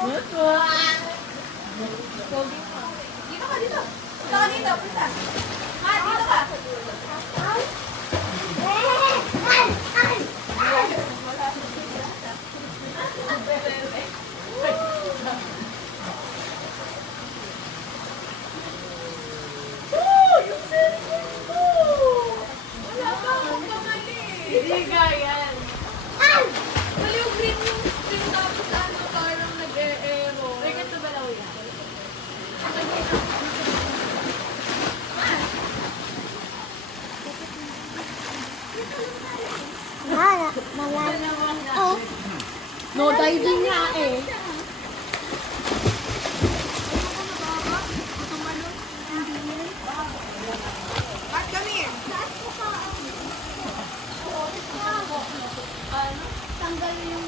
Dito ka, dito. Punta ka dito, punta. Ha, dito ka. Yung cellphone ko! Wala ka, huwag ka mali. Hindi ganyan. Mali yung green yung screen tapos ano, parang nag-e-error. Ay, ganito ba daw yan? Oh. No diving nga eh. Ba't kami? Tanggal yung